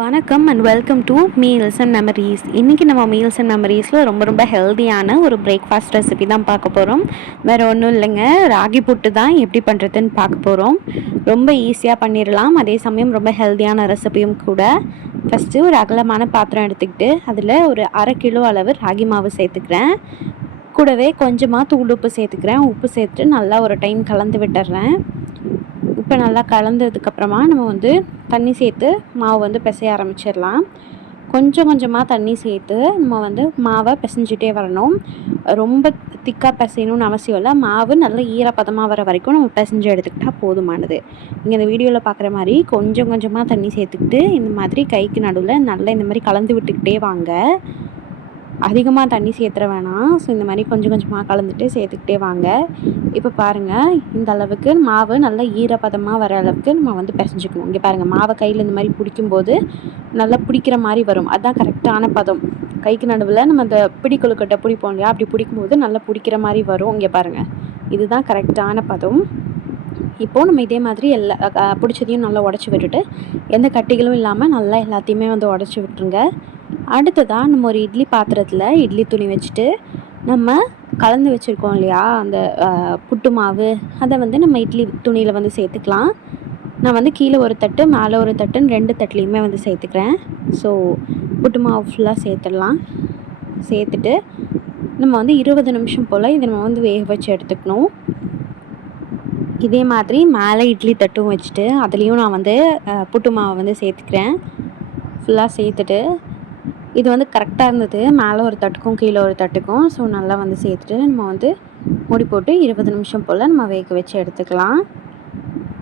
வணக்கம் and welcome to meals and memories. இன்றைக்கி நம்ம மீல்ஸ் அண்ட் மெமரிஸில் ரொம்ப ஹெல்த்தியான ஒரு பிரேக்ஃபாஸ்ட் ரெசிபி தான் பார்க்க போகிறோம். வேறு ஒன்றும் இல்லைங்க, ராகி புட்டு தான் எப்படி பண்ணுறதுன்னு பார்க்க போகிறோம். ரொம்ப ஈஸியாக பண்ணிடலாம், அதே சமயம் ரொம்ப ஹெல்த்தியான ரெசிபியும் கூட. ஃபஸ்ட்டு ஒரு அகலமான பாத்திரம் எடுத்துக்கிட்டு அதில் ஒரு 1/2 கிலோ அளவு ராகி மாவு சேர்த்துக்கிறேன். கூடவே கொஞ்சமாக தூள் உப்பு சேர்த்துக்கிறேன். உப்பு சேர்த்துட்டு நல்லா ஒரு டைம் கலந்து விட்டுறேன். இப்போ நல்லா கலந்ததுக்கப்புறமா நம்ம தண்ணி சேர்த்து மாவு பிசைய ஆரம்பிச்சிடலாம். கொஞ்சம் கொஞ்சமாக தண்ணி சேர்த்து நம்ம மாவை பிசைஞ்சிட்டே வரணும். ரொம்ப திக்காக பிசையணும்னு அவசியம் இல்லை. மாவு நல்லா ஈரப்பதமாக வர வரைக்கும் நம்ம பிசைஞ்சு எடுத்துக்கிட்டால் போதுமானது. நீங்கள் இந்த வீடியோவில் பார்க்குற மாதிரி கொஞ்சம் கொஞ்சமாக தண்ணி சேர்த்துக்கிட்டு இந்த மாதிரி கைக்கு நடுவில் நல்லா இந்த மாதிரி கலந்து விட்டுக்கிட்டே வாங்க. அதிகமாக தண்ணி சேர்த்துற வேணாம். ஸோ இந்த மாதிரி கொஞ்சம் கொஞ்சமாக கலந்துட்டு சேர்த்துக்கிட்டே வாங்க. இப்போ பாருங்கள், இந்த அளவுக்கு மாவு நல்லா ஈரப்பதமாக வர அளவுக்கு நம்ம பிசைஞ்சிக்கணும். இங்கே பாருங்கள், மாவை கையில் இந்த மாதிரி பிடிக்கும்போது நல்லா பிடிக்கிற மாதிரி வரும். அதுதான் கரெக்டான பதம். கைக்கு நடுவில் நம்ம அந்த பிடி கொழுக்கட்டை பிடிப்போம் இல்லையா, அப்படி பிடிக்கும்போது நல்லா பிடிக்கிற மாதிரி வரும். இங்கே பாருங்கள், இதுதான் கரெக்டான பதம். இப்போது நம்ம இதே மாதிரி எல்லா பிடிச்சதையும் நல்லா உடச்சி விட்டுட்டு எந்த கட்டிகளும் இல்லாமல் நல்லா எல்லாத்தையுமே உடச்சி விட்டுருங்க. அடுத்ததாக நம்ம ஒரு இட்லி பாத்திரத்தில் இட்லி துணி வச்சுட்டு நம்ம கலந்து வச்சுருக்கோம் இல்லையா அந்த புட்டு மாவு, அதை நம்ம இட்லி துணியில் சேர்த்துக்கலாம். நான் கீழே ஒரு தட்டு மேலே ஒரு தட்டுன்னு 2 தட்டுலேயுமே சேர்த்துக்கிறேன். ஸோ புட்டு மாவு ஃபுல்லாக சேர்த்துடலாம். சேர்த்துட்டு நம்ம 20 நிமிஷம் போல் இதை நம்ம வேக வச்சு எடுத்துக்கணும். இதே மாதிரி மேலே இட்லி தட்டும் வச்சுட்டு அதுலேயும் நான் புட்டு மாவை சேர்த்துக்கிறேன். ஃபுல்லாக சேர்த்துட்டு இது கரெக்டாக இருந்தது, மேலே ஒரு தட்டுக்கும் கீழே ஒரு தட்டுக்கும். ஸோ நல்லா சேர்த்துட்டு நம்ம மூடி போட்டு 20 நிமிஷம் போல் நம்ம வேக வச்சு எடுத்துக்கலாம்.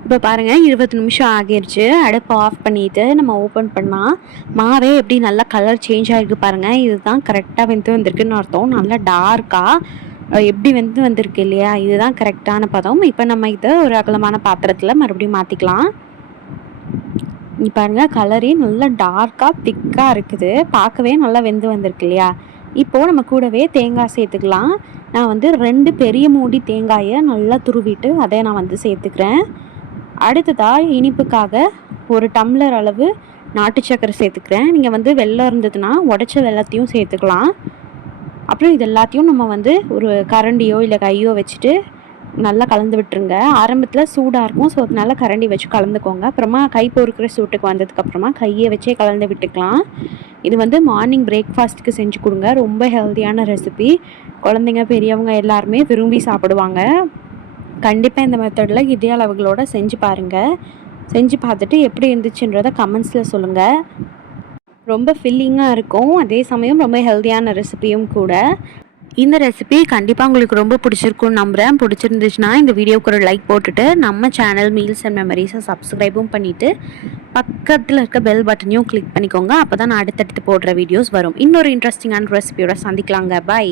இப்போ பாருங்கள், 20 நிமிஷம் ஆகிடுச்சு. அடுப்பு ஆஃப் பண்ணிவிட்டு நம்ம ஓப்பன் பண்ணால் மாவே எப்படி நல்லா கலர் சேஞ்ச் ஆகிருக்கு பாருங்கள். இதுதான் கரெக்டாக வந்திருக்குன்னு அர்த்தம். நல்லா டார்க்காக எப்படி வந்திருக்கு இல்லையா, இதுதான் கரெக்டான பதம். இப்போ நம்ம இதை ஒரு அகலமான பாத்திரத்தில் மறுபடியும் மாற்றிக்கலாம். இங்கே பாருங்கள், கலரே நல்லா டார்க்காக திக்காக இருக்குது. பார்க்கவே நல்லா வந்திருக்கு இல்லையா. இப்போது நம்ம கூடவே தேங்காய் சேர்த்துக்கலாம். நான் 2 பெரிய மூடி தேங்காயை நல்லா துருவிட்டு அதை நான் சேர்த்துக்கிறேன். அடுத்ததாக இனிப்புக்காக ஒரு டம்ளர் அளவு நாட்டு சக்கரை சேர்த்துக்கிறேன். நீங்கள் வெல்லம் இருந்ததுன்னா உடச்ச வெல்லத்தையும் சேர்த்துக்கலாம். அப்புறம் இது எல்லாத்தையும் நம்ம ஒரு கரண்டியோ இல்லை கையோ வச்சுட்டு நல்லா கலந்து விட்டுருங்க. ஆரம்பத்தில் சூடாக இருக்கும், ஸோ அதனால கரண்டி வச்சு கலந்துக்கோங்க. அப்புறமா கை பொறுக்கிற சூட்டுக்கு வந்ததுக்கப்புறமா கையை வச்சே கலந்து விட்டுக்கலாம். இது மார்னிங் பிரேக்ஃபாஸ்ட்டுக்கு செஞ்சு கொடுங்க. ரொம்ப ஹெல்த்தியான ரெசிபி. குழந்தைங்க பெரியவங்க எல்லாருமே விரும்பி சாப்பிடுவாங்க. கண்டிப்பாக இந்த மெத்தடில் இதே அளவுகளோடு செஞ்சு பாருங்கள். செஞ்சு பார்த்துட்டு எப்படி இருந்துச்சுன்றதை கமெண்ட்ஸில் சொல்லுங்கள். ரொம்ப ஃபில்லிங்காக இருக்கும், அதே சமயம் ரொம்ப ஹெல்த்தியான ரெசிபியும் கூட. இந்த ரெசிபி கண்டிப்பாக உங்களுக்கு ரொம்ப பிடிச்சிருக்குன்னு நம்புகிறேன். பிடிச்சிருந்துச்சுன்னா இந்த வீடியோக்கு ஒரு லைக் போட்டுட்டு நம்ம சேனல் மீல்ஸ் அண்ட் மெமரிஸை சப்ஸ்கிரைபும் பண்ணிவிட்டு பக்கத்தில் இருக்க பெல் பட்டனையும் கிளிக் பண்ணிக்கோங்க. அப்போ தான் நான் அடுத்தடுத்து போடுற வீடியோஸ் வரும். இன்னொரு இன்ட்ரெஸ்டிங்கான ரெசிபியோட சந்திக்கலாங்க. பை.